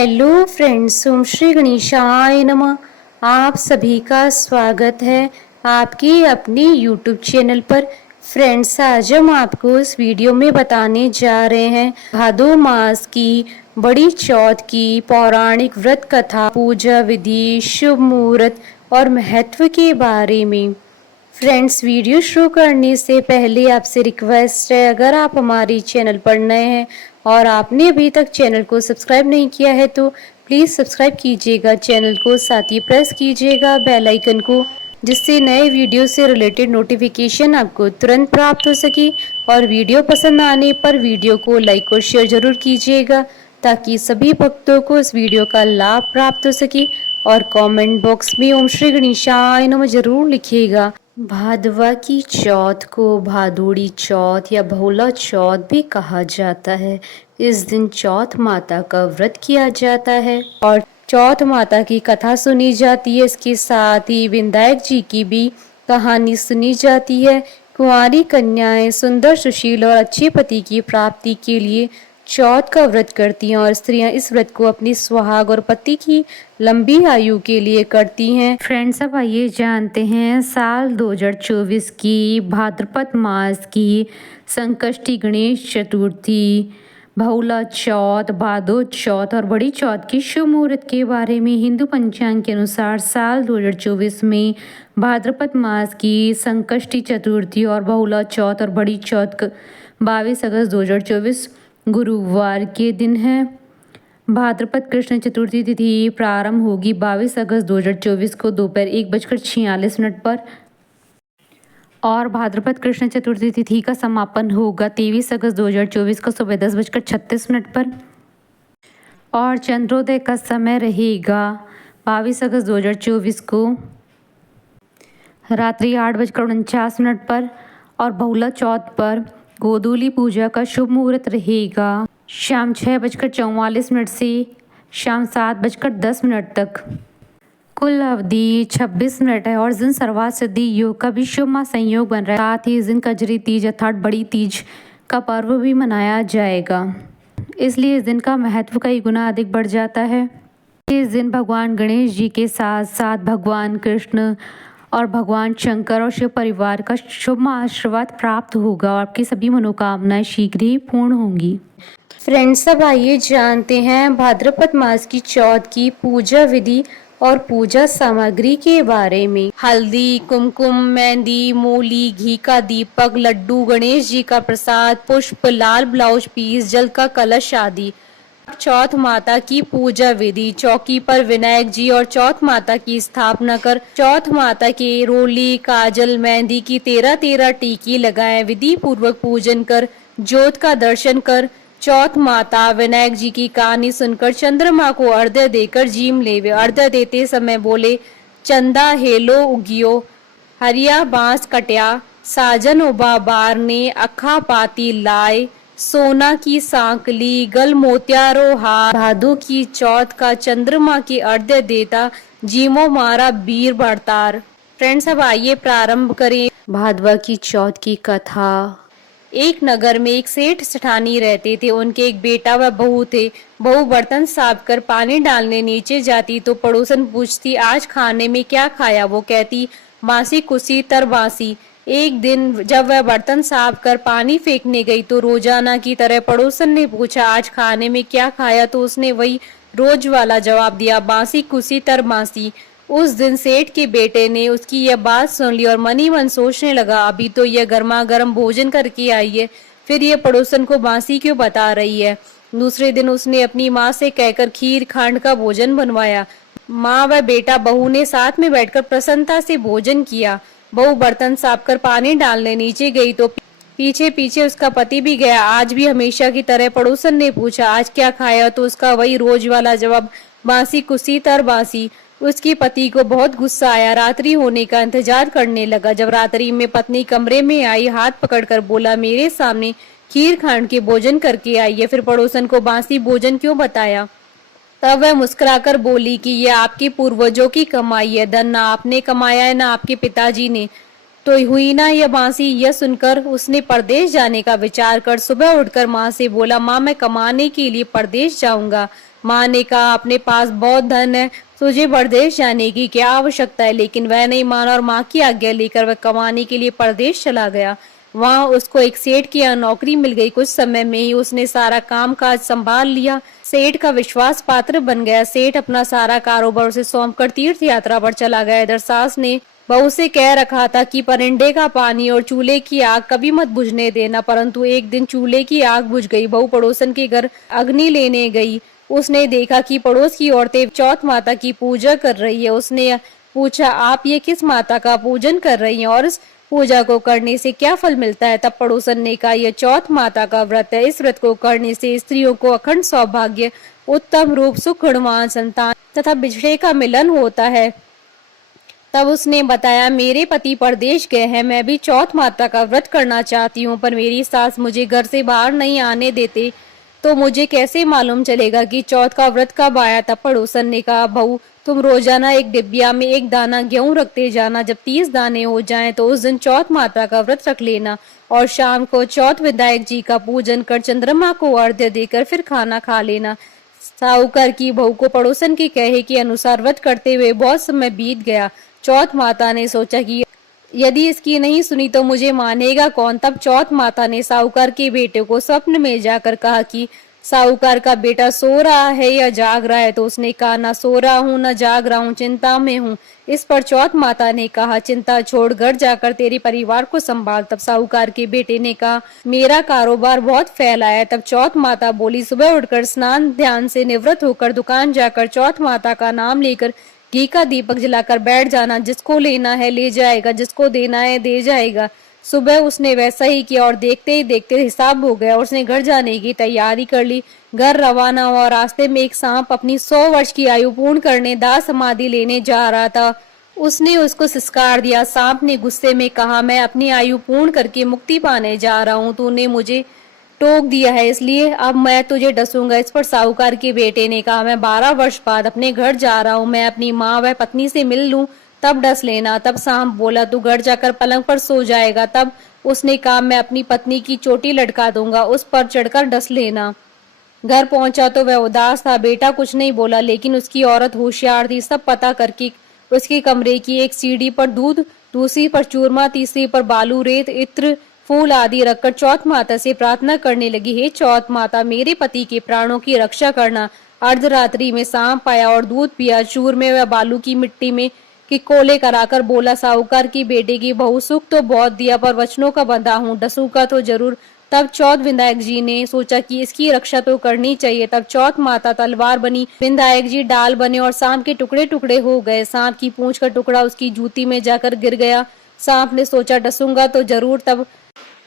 Hello friends, ओम श्री गणेशाय नमः। आप सभी का स्वागत है आपके अपने यूट्यूब चैनल पर। फ्रेंड्स, आज हम आपको इस वीडियो में बताने जा रहे हैं भादो मास की बड़ी चौथ की पौराणिक व्रत कथा, पूजा विधि, शुभ मुहूर्त और महत्व के बारे में। फ्रेंड्स, वीडियो शुरू करने से पहले आपसे रिक्वेस्ट है, अगर आप हमारे चैनल पर नए हैं और आपने अभी तक चैनल को सब्सक्राइब नहीं किया है तो प्लीज़ सब्सक्राइब कीजिएगा चैनल को, साथ ही प्रेस कीजिएगा बेल आइकन को, जिससे नए वीडियो से रिलेटेड नोटिफिकेशन आपको तुरंत प्राप्त हो सके। और वीडियो पसंद आने पर वीडियो को लाइक और शेयर जरूर कीजिएगा ताकि सभी भक्तों को इस वीडियो का लाभ प्राप्त हो सके। और कमेंट बॉक्स में ओम श्री गणेशाय नमः जरूर लिखिएगा। भादवा की चौथ को भादोड़ी चौथ या भोला चौथ भी कहा जाता है। इस दिन चौथ माता का व्रत किया जाता है और चौथ माता की कथा सुनी जाती है। इसके साथ ही विनायक जी की भी कहानी सुनी जाती है। कुंवारी कन्याएं सुंदर, सुशील और अच्छे पति की प्राप्ति के लिए चौथ का व्रत करती हैं और स्त्रियां इस व्रत को अपनी सुहाग और पति की लंबी आयु के लिए करती हैं। फ्रेंड्स, अब आइए जानते हैं साल 2024 की भाद्रपद मास की संकष्टी, गणेश चतुर्थी, बहुला चौथ, भादो चौथ और बड़ी चौथ की शुभ मुहूर्त के बारे में। हिंदू पंचांग के अनुसार साल 2024 में भाद्रपद मास की संकष्टी चतुर्थी और बहुला चौथ और बड़ी चौथ 22 अगस्त 2024 गुरुवार के दिन है। भाद्रपद कृष्ण चतुर्थी तिथि प्रारंभ होगी 22 अगस्त 2024 को दोपहर 1:46 पर और भाद्रपद कृष्ण चतुर्थी तिथि का समापन होगा 23 अगस्त 2024 को सुबह 10:36 पर और चंद्रोदय का समय रहेगा 22 अगस्त 2024 को रात्रि 8:49 पर और बहुला चौथ पर गोधूली पूजा का शुभ मुहूर्त रहेगा शाम 6:44 से शाम 7:10 तक। कुल अवधि 26 मिनट है और इस दिन सर्वार्थ सिद्धि योग का भी शुभ माह संयोग बन रहा है। साथ ही इस दिन कजरी तीज अर्थात बड़ी तीज का पर्व भी मनाया जाएगा, इसलिए इस दिन का महत्व कई गुना अधिक बढ़ जाता है। इस दिन भगवान गणेश जी के साथ साथ भगवान कृष्ण और भगवान शंकर और शिव परिवार का शुभ आशीर्वाद प्राप्त होगा और आपकी सभी मनोकामनाएं शीघ्र ही पूर्ण होंगी। फ्रेंड्स, अब आइए जानते हैं भाद्रपद मास की चौथ की पूजा विधि और पूजा सामग्री के बारे में। हल्दी, कुमकुम, मेहंदी, मूली, घी का दीपक, लड्डू, गणेश जी का प्रसाद, पुष्प, लाल ब्लाउज पीस, जल का कलश आदि। चौथ माता की पूजा विधि। चौकी पर विनायक जी और चौथ माता की स्थापना कर चौथ माता के रोली, काजल, मेहंदी की 13 टीकी लगाएं। विधि पूर्वक पूजन कर ज्योत का दर्शन कर चौथ माता विनायक जी की कहानी सुनकर चंद्रमा को अर्घ्य देकर जीम लेवे। अर्घ्य देते समय बोले, चंदा हेलो उगियो, हरिया बांस कट्या, साजन उबा बार ने अखा पाती लाए, सोना की सांकली, गल मोतियारो हार। भादो की चौथ का चंद्रमा के अर्घ्य देता जीमो मारा वीर भरतार। फ्रेंड्स, अब आइए प्रारंभ करें भादवा की चौथ की कथा। एक नगर में एक सेठ सेठानी रहते थे। उनके एक बेटा व बहू थे। बहू बर्तन साफ कर पानी डालने नीचे जाती तो पड़ोसन पूछती, आज खाने में क्या खाया? वो कहती, बासी कुसी तर बासी। एक दिन जब वह बर्तन साफ कर पानी फेंकने गई तो रोजाना की तरह पड़ोसन ने पूछा, आज खाने में क्या खाया? तो उसने वही रोज वाला जवाब दिया, बासी कुसी तर बासी। उस दिन सेठ के बेटे ने उसकी यह बात सुन ली और मन ही मन सोचने लगा, अभी तो यह गर्मा गर्म भोजन करके आई है, फिर यह पड़ोसन को बासी क्यों बता रही है। दूसरे दिन उसने अपनी माँ से कहकर खीर खांड का भोजन बनवाया। माँ व बेटा बहू ने साथ में बैठकर प्रसन्नता से भोजन किया। बहू बर्तन साफ कर पानी डालने नीचे गई तो पीछे पीछे उसका पति भी गया। आज भी हमेशा की तरह पड़ोसन ने पूछा, आज क्या खाया? तो उसका वही रोज वाला जवाब, बासी कुसी तर बासी। उसकी पति को बहुत गुस्सा आया। रात्रि होने का इंतजार करने लगा। जब रात्रि में पत्नी कमरे में आई, हाथ पकड़कर बोला, मेरे सामने खीर खांड के भोजन करके आई है, फिर पड़ोसन को बासी भोजन क्यों बताया? तब वह मुस्कुराकर बोली कि यह आपके पूर्वजों की कमाई है, धन ना आपने कमाया है ना आपके पिताजी ने। तो हुई ना यह बांसी। यह सुनकर उसने परदेश जाने का विचार कर सुबह उठकर माँ से बोला, माँ मैं कमाने के लिए परदेश जाऊंगा। माँ ने कहा, अपने पास बहुत धन है, तुझे परदेश जाने की क्या आवश्यकता है। लेकिन वह नहीं माना और माँ की आज्ञा लेकर वह कमाने के लिए परदेश चला गया। वहां उसको एक सेठ की यहाँ नौकरी मिल गई। कुछ समय में ही उसने सारा काम काज संभाल लिया। सेठ का विश्वास पात्र बन गया। सेठ अपना सारा कारोबार उसे सौंप कर तीर्थ यात्रा पर चला गया। इधर सास ने बहू से कह रखा था कि परिंदे का पानी और चूल्हे की आग कभी मत बुझने देना, परंतु एक दिन चूल्हे की आग बुझ गई। बहू पड़ोसन के घर अग्नि लेने गई। उसने देखा कि पड़ोस की औरतें चौथ माता की पूजा कर रही है। उसने पूछा, आप ये किस माता का पूजन कर रही हैं और इस पूजा को करने से क्या फल मिलता है। तब पड़ोसन ने कहा, यह चौथ माता का व्रत है। इस व्रत को करने से स्त्रियों को अखंड सौभाग्य, उत्तम रूप, सुख, गुणवान संतान तथा बिछड़े का मिलन होता है। तब उसने बताया, मेरे पति परदेश गए हैं, मैं भी चौथ माता का व्रत करना चाहती हूँ, पर मेरी सास मुझे घर से बाहर नहीं आने देते, तो मुझे कैसे मालूम चलेगा कि चौथ का व्रत कब आया। तब पड़ोसन ने कहा, बहू तुम रोजाना एक डिब्बिया में एक दाना गेहूं रखते जाना। जब 30 दाने हो जाएं तो उस दिन चौथ माता का व्रत रख लेना और शाम को चौथ विनायक जी का पूजन कर चंद्रमा को अर्घ्य देकर फिर खाना खा लेना। साहूकार की बहू को पड़ोसन के कहे के अनुसार व्रत करते हुए बहुत समय बीत गया। चौथ माता ने सोचा कि यदि इसकी नहीं सुनी तो मुझे मानेगा कौन। तब चौथ माता ने साहूकार के बेटे को स्वप्न में जाकर कहा कि साहूकार का बेटा सो रहा है या जाग रहा है। तो उसने कहा, ना सो रहा हूँ न जाग रहा हूँ, चिंता में हूँ। इस पर चौथ माता ने कहा, चिंता छोड़ घर जाकर तेरे परिवार को संभाल। तब साहूकार के बेटे ने कहा, मेरा कारोबार बहुत फैला है। तब चौथ माता बोली, सुबह उठकर स्नान ध्यान से निवृत्त होकर दुकान जाकर चौथ माता का नाम लेकर घी का दीपक जलाकर बैठ जाना। जिसको लेना है ले जाएगा, जिसको देना है दे जाएगा। सुबह उसने वैसा ही किया और देखते ही देखते हिसाब हो गया। उसने घर जाने की तैयारी कर ली। घर रवाना हुआ। रास्ते में एक सांप अपनी 100 वर्ष की आयु पूर्ण करने दाह समाधि लेने जा रहा था। उसने उसको सिस्कार दिया। सांप ने गुस्से में कहा, मैं अपनी आयु पूर्ण करके मुक्ति पाने जा रहा हूँ, तूने मुझे टोक दिया है, इसलिए अब मैं तुझे डसूंगा। इस पर साहूकार के बेटे ने कहा, मैं 12 वर्ष बाद अपने घर जा रहा हूँ, मैं अपनी माँ व पत्नी से मिल लूं, तब डस लेना। तब सांप बोला, तू घर जाकर पलंग पर सो जाएगा। तब उसने कहा, मैं अपनी पत्नी की चोटी लटका दूंगा, उस पर चढ़कर डस लेना। घर पहुंचा तो वह उदास था। बेटा कुछ नहीं बोला, लेकिन उसकी औरत होशियार थी। सब पता करके उसके कमरे की एक सीढ़ी पर दूध, दूसरी पर चूरमा, तीसरी पर बालू, रेत, इत्र, फूल आदि रखकर चौथ माता से प्रार्थना करने लगी, हे चौथ माता, मेरे पति के प्राणों की रक्षा करना। अर्धरात्रि में सांप आया और दूध पिया। चूरमे व बालू की मिट्टी में कि कोले कराकर बोला, साहूकार की बेटे की बहू, सुख तो बहुत दिया पर वचनों का बंधा हूँ, डसूंगा तो जरूर। तब चौथ विनायक जी ने सोचा कि इसकी रक्षा तो करनी चाहिए। तब चौथ माता तलवार बनी, विनायक जी डाल बने और सांप के टुकड़े टुकड़े हो गए। सांप की पूंछ का टुकड़ा उसकी जूती में जाकर गिर गया। सांप ने सोचा, डसूंगा तो जरूर। तब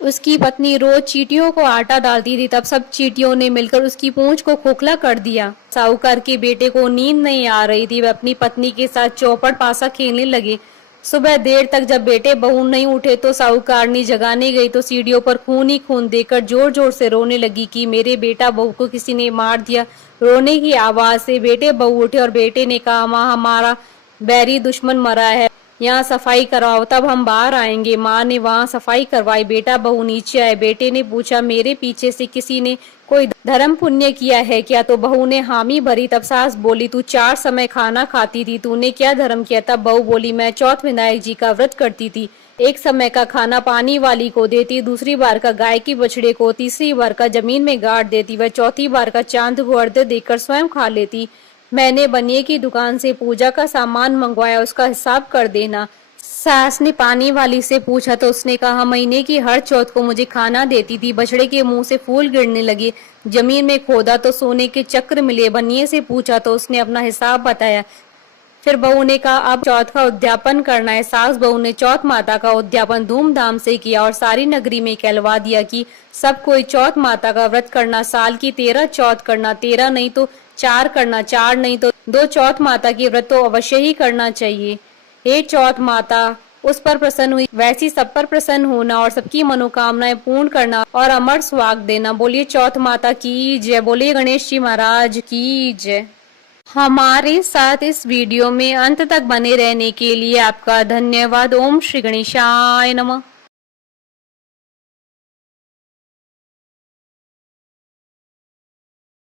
उसकी पत्नी रोज चींटियों को आटा डालती थी। तब सब चींटियों ने मिलकर उसकी पूंछ को खोखला कर दिया। साहूकार के बेटे को नींद नहीं आ रही थी। वह अपनी पत्नी के साथ चौपड़ पासा खेलने लगे। सुबह देर तक जब बेटे बहू नहीं उठे तो साहूकारनी जगाने गई तो सीढ़ियों पर खून ही खून देखकर जोर जोर से रोने लगी कि मेरे बेटा बहू को किसी ने मार दिया। रोने की आवाज से बेटे बहू उठे और बेटे ने कहा, माँ हमारा बैरी दुश्मन मरा है, यहाँ सफाई करवाओ, तब हम बाहर आएंगे। माँ ने वहाँ सफाई करवाई। बेटा बहू नीचे आए। बेटे ने पूछा, मेरे पीछे से किसी ने कोई धर्म पुण्य किया है क्या? तो बहू ने हामी भरी। तब सास बोली, तू 4 समय खाना खाती थी, तूने क्या धर्म किया? तब बहू बोली, मैं चौथ विनायक जी का व्रत करती थी। एक समय का खाना पानी वाली को देती, दूसरी बार का गाय की बछड़े को, तीसरी बार का जमीन में गाड़ देती, वह चौथी बार का चांद को अर्घ्य देकर स्वयं खा लेती। मैंने बनिए की दुकान से पूजा का सामान मंगवाया, उसका हिसाब कर देना। सास ने पानी वाली से पूछा तो उसने कहा, महीने की हर चौथ को मुझे खाना देती थी। बछड़े के मुंह से फूल गिरने लगे। जमीन में खोदा तो सोने के चक्र मिले। बनिए से पूछा तो उसने अपना हिसाब बताया। फिर बहू ने कहा, अब चौथ का उद्यापन करना है। सास बहू ने चौथ माता का उद्यापन धूमधाम से किया और सारी नगरी में कहलवा दिया कि सब कोई चौथ माता का व्रत करना, साल की 13 चौथ करना, 13 नहीं तो 4 करना, 4 नहीं तो 2 चौथ माता की व्रत तो अवश्य ही करना चाहिए। हे चौथ माता, उस पर प्रसन्न हुई वैसी सब पर प्रसन्न होना और सबकी मनोकामनाएं पूर्ण करना और अमर सुहाग देना। बोलिए चौथ माता की जय। बोलिए गणेश जी महाराज की जय। हमारे साथ इस वीडियो में अंत तक बने रहने के लिए आपका धन्यवाद। ओम श्री गणेशाय नमः।